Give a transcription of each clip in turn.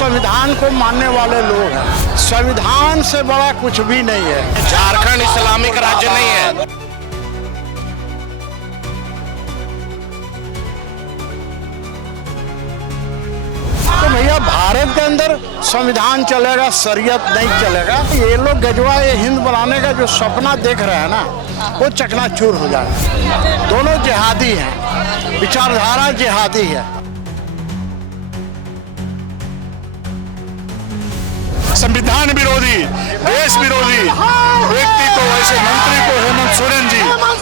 संविधान को मानने वाले लोग हैं। संविधान से बड़ा कुछ भी नहीं है। झारखंड इस्लामिक राज्य नहीं है। तो भैया भारत के अंदर संविधान चलेगा, शरीयत नहीं चलेगा। ये लोग गजवा ये हिंद बनाने का जो सपना देख रहे हैं ना, वो चकनाचूर हो जाएगा। दोनों जिहादी हैं, विचारधारा जिहादी है। संविधान विरोधी, देश विरोधी व्यक्ति को, ऐसे मंत्री को हेमंत सोरेन जी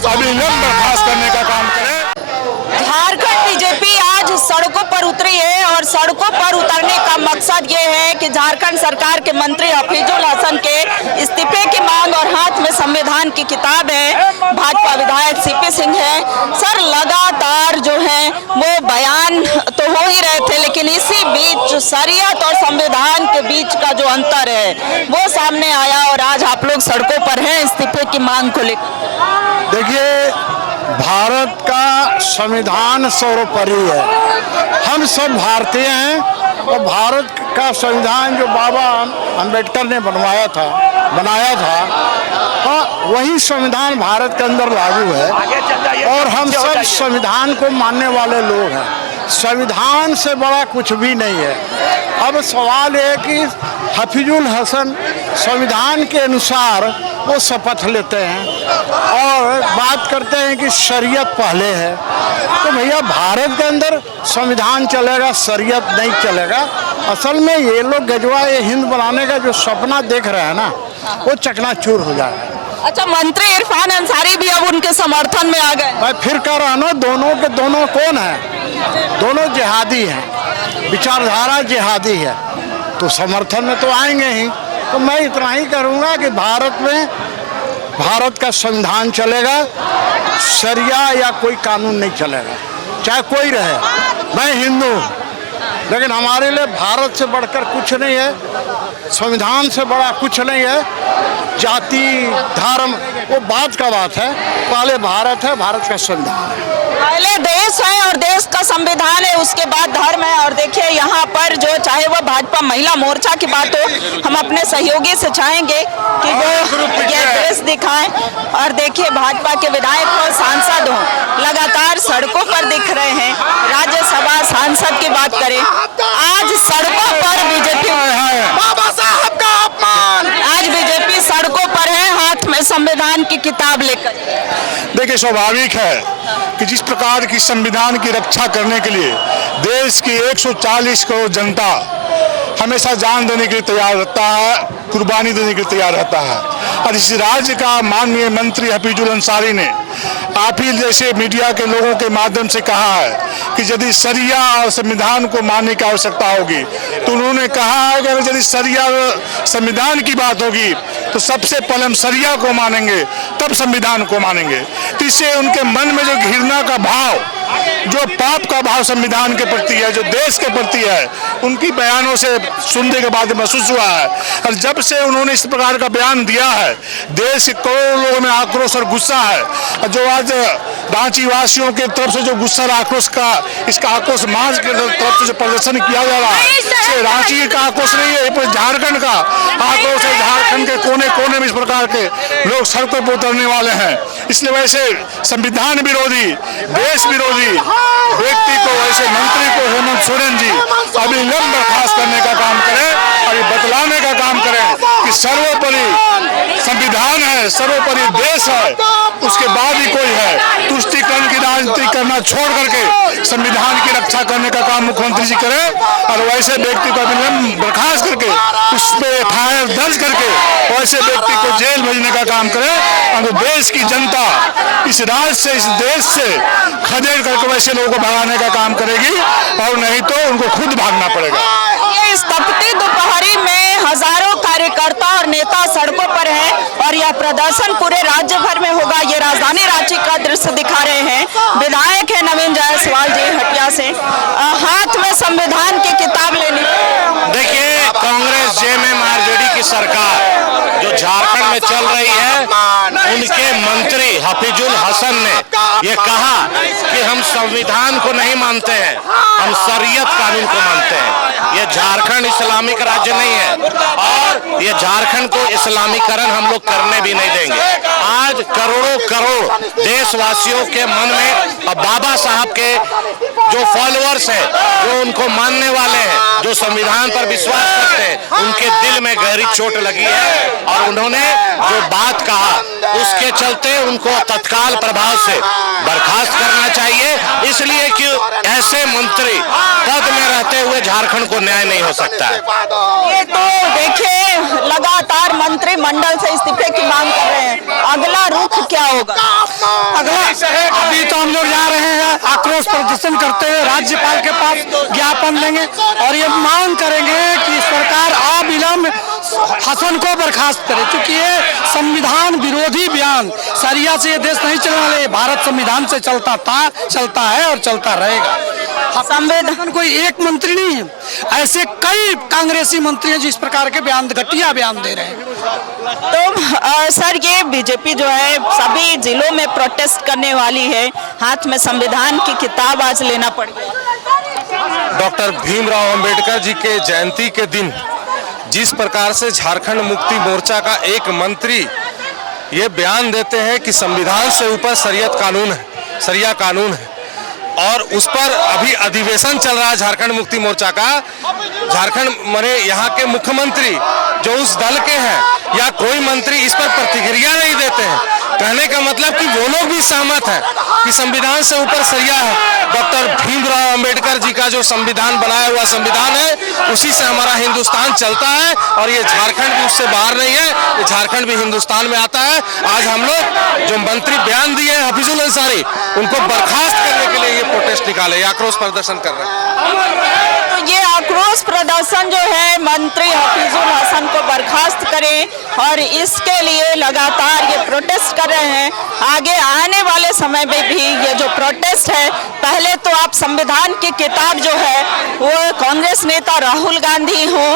अविलंब बर्खास्त करने का काम करें। झारखंड बीजेपी आज सड़कों पर उतरी है और सड़कों पर उतरने का मकसद ये है कि झारखंड सरकार के मंत्री हफीजुल हसन के इस्तीफे की मांग, और हाथ में संविधान की किताब है। भाजपा विधायक सीपी सिंह है। सर, लगातार जो है वो बयान तो हो ही रहे थे, लेकिन इसी बीच जो शरीयत और संविधान के बीच का जो अंतर है वो सामने आया और आज आप लोग सड़कों पर हैं इस्तीफे की मांग को लेकर। देखिए, भारत का संविधान सर्वोपरि है। हम सब भारतीय हैं और भारत का संविधान जो बाबा अंबेडकर ने बनाया था, हाँ, वही संविधान भारत के अंदर लागू है और हम सब संविधान को मानने वाले लोग हैं। संविधान से बड़ा कुछ भी नहीं है। अब सवाल है कि हफीजुल हसन संविधान के अनुसार वो शपथ लेते हैं और बात करते हैं कि शरीयत पहले है। तो भैया भारत के अंदर संविधान चलेगा, शरीयत नहीं चलेगा। असल में ये लोग गजवा ये हिंद बनाने का जो सपना देख रहे हैं ना, वो चकनाचूर हो जाएगा। अच्छा, मंत्री इरफान अंसारी भी अब उनके समर्थन में आ गए। मैं फिर कह रहा हूँ, दोनों के दोनों कौन है? दोनों जिहादी हैं, विचारधारा जिहादी है, तो समर्थन में तो आएंगे ही। तो मैं इतना ही करूँगा कि भारत का संविधान चलेगा, शरिया या कोई कानून नहीं चलेगा, चाहे कोई रहे। मैं हिंदू, लेकिन हमारे लिए भारत से बढ़कर कुछ नहीं है, संविधान से बड़ा कुछ नहीं है। जाति धर्म वो बात का बात है, पहले भारत है, भारत का संविधान है। पहले देश है और देश का संविधान है, उसके बाद धर्म है। और देखिए यहाँ पर जो चाहे वो भाजपा महिला मोर्चा की बात हो, हम अपने सहयोगी से चाहेंगे कि वो ये देश दिखाएं। और देखिए भाजपा के विधायक और सांसद हो, लगातार सड़कों पर दिख रहे हैं। राज्यसभा सांसद की बात करें, आज सड़कों पर बीजेपी, बाबा साहब का अपमान, आज बीजेपी सड़कों पर है हाथ में संविधान की किताब लेकर। देखिए, स्वाभाविक है कि जिस प्रकार की संविधान की रक्षा करने के लिए देश की 140 करोड़ जनता हमेशा जान देने के लिए तैयार रहता है, कुर्बानी देने के लिए तैयार रहता है। और इस राज्य का माननीय मंत्री हफीजुल अंसारी ने आप ही जैसे मीडिया के लोगों के माध्यम से कहा है कि यदि शरिया और संविधान को मानने की आवश्यकता होगी, तो उन्होंने कहा है कि यदि शरिया और संविधान की बात होगी तो सबसे पहले हम शरिया को मानेंगे, तब संविधान को मानेंगे। तो इससे उनके मन में जो घृणा का भाव, जो पाप का भाव संविधान के प्रति है, जो देश के प्रति है, उनकी बयानों से सुनने के बाद महसूस हुआ है। और जब से उन्होंने इस प्रकार का बयान दिया है, देश के करोड़ों लोगों में आक्रोश और गुस्सा है। और जो आज रांची वासियों के तरफ से जो गुस्सा और आक्रोश का, इसका आक्रोश मार्च के तरफ से जो प्रदर्शन किया जा रहा है, ये रांची का आक्रोश नहीं है, ये झारखंड का आक्रोश है। झारखंड के कोने कोने में इस प्रकार के लोग सड़कों पर उतरने वाले हैं। इसलिए वैसे संविधान विरोधी, देश विरोधी व्यक्ति को, ऐसे मंत्री को हेमंत सोरेन जी अविलंब बर्खास्त करने का काम करें और ये बतलाने का काम करें कि सर्वोपरि संविधान है, सर्वोपरि देश है, उसके बाद ही कोई है। तुष्टीकरण की राजनीति करना छोड़ करके संविधान की रक्षा करने का काम मुख्यमंत्री जी करें और वैसे व्यक्ति को अविलंब बर्खास्त करके उस पर एफआईआर दर्ज करके वैसे व्यक्ति को जेल भेजने का काम करें। और देश की जनता इस राज्य से, इस देश से खदेड़ करके वैसे लोगों को भगाने का काम करेगी और नहीं तो उनको खुद भागना पड़ेगा। ये इस तपती दोपहरी में हजारों कार्यकर्ता और नेता सड़कों पर हैं और यह प्रदर्शन पूरे राज्य भर में होगा। ये राजधानी रांची का दृश्य दिखा रहे हैं। विधायक है नवीन जायसवाल जी हटिया से, हाथ में संविधान की किताब लेनी। देखिए, कांग्रेस जेएमएम आरजेडी की सरकार जो झारखंड में चल रही है, उनके मंत्री हफीजुल हसन ने ये कहा कि हम संविधान को नहीं मानते हैं, हम शरीयत कानून को मानते हैं। ये झारखंड इस्लामिक राज्य नहीं है और ये झारखंड को इस्लामीकरण हम लोग करने भी नहीं देंगे। आज करोड़ों करोड़ देशवासियों के मन में बाबा साहब के जो फॉलोअर्स हैं, जो उनको मानने वाले हैं, जो संविधान पर विश्वास करते हैं, उनके दिल में गहरी चोट लगी है और उन्होंने जो बात कहा उसके चलते उनको तत्काल प्रभाव से बर्खास्त करना चाहिए, इसलिए कि ऐसे मंत्री पद में रहते हुए झारखंड को न्याय नहीं हो सकता है। ये तो देखिए लगातार मंत्रिमंडल से इस्तीफे की मांग कर रहे हैं, अगला रुख क्या होगा? अभी तो हम लोग जा रहे हैं आक्रोश प्रदर्शन करते हुए राज्यपाल के पास ज्ञापन देंगे और ये मांग करेंगे कि सरकार अविलंब हसन को बर्खास्त करे, क्योंकि ये संविधान विरोधी बयान, शरिया से ये देश नहीं चलने वाले, भारत संविधान से चलता था, चलता है और चलता रहेगा। संविधान कोई एक मंत्री नहीं है, ऐसे कई कांग्रेसी मंत्री हैं जिस प्रकार के बयान, घटिया बयान दे रहे हैं। तो सर ये बीजेपी जो है सभी जिलों में प्रोटेस्ट करने वाली है, हाथ में संविधान की किताब आज लेना पड़ गया। डॉक्टर भीमराव अंबेडकर जी के जयंती के दिन जिस प्रकार से झारखंड मुक्ति मोर्चा का एक मंत्री ये बयान देते हैं कि संविधान से ऊपर शरीयत कानून है, शरिया कानून है, और उस पर अभी अधिवेशन चल रहा है झारखंड मुक्ति मोर्चा का। झारखंड माने यहाँ के मुख्यमंत्री जो उस दल के हैं या कोई मंत्री इस पर प्रतिक्रिया नहीं देते हैं, कहने का मतलब कि वो लोग भी सहमत हैं कि संविधान से ऊपर शरिया है। डॉक्टर भीमराव अंबेडकर जी का जो संविधान बनाया हुआ संविधान है, उसी से हमारा हिंदुस्तान चलता है और ये झारखंड भी उससे बाहर नहीं है, ये झारखंड भी हिंदुस्तान में आता है। आज हम लोग जो मंत्री बयान दिए हैं हफीजुल अंसारी, उनको बर्खास्त करने के लिए ये प्रोटेस्ट निकाले, आक्रोश प्रदर्शन कर रहे हैं। ये आक्रोश प्रदर्शन जो है मंत्री हफीजुल हसन को बर्खास्त करें और इसके लिए लगातार ये प्रोटेस्ट कर रहे हैं। आगे आने वाले समय में भी ये जो प्रोटेस्ट है, पहले तो आप संविधान की किताब जो है वो कांग्रेस नेता राहुल गांधी हो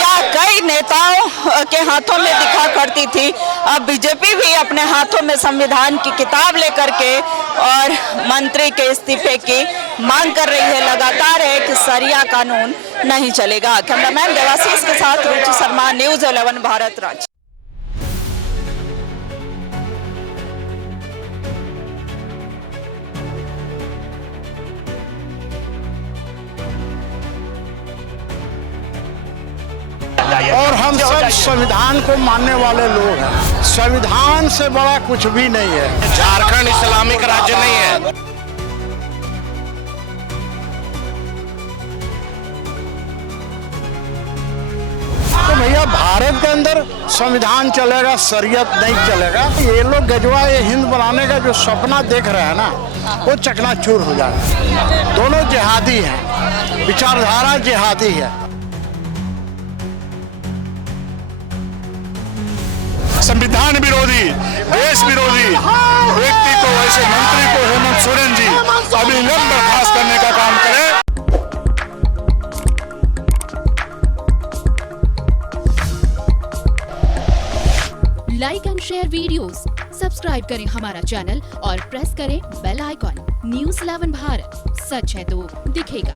या कई नेताओं के हाथों में दिखा करती थी, अब बीजेपी भी अपने हाथों में संविधान की किताब लेकर के और मंत्री के इस्तीफे की मांग कर रही है। लगातार है कि शरिया कानून नहीं चलेगा। कैमरामैन देवाशीष के साथ रुचि शर्मा, न्यूज़ 11 भारत राज्य। और हम सब संविधान को मानने वाले लोग हैं, संविधान से बड़ा कुछ भी नहीं है। झारखंड इस्लामिक राज्य नहीं है। तो भैया भारत के अंदर संविधान चलेगा, शरीयत नहीं चलेगा। ये लोग गजवा ये हिंद बनाने का जो सपना देख रहे हैं ना, वो चकनाचूर हो जाएगा। दोनों जिहादी हैं, विचारधारा जिहादी है। संविधान विरोधी, देश विरोधी व्यक्ति को, ऐसे मंत्री को हेमंत सोरेन जी अविलंब बर्खास्त करने का काम करें। Like and share videos, subscribe करें हमारा चैनल और प्रेस करें बेल आइकॉन। न्यूज़ 11 भारत, सच है तो दिखेगा।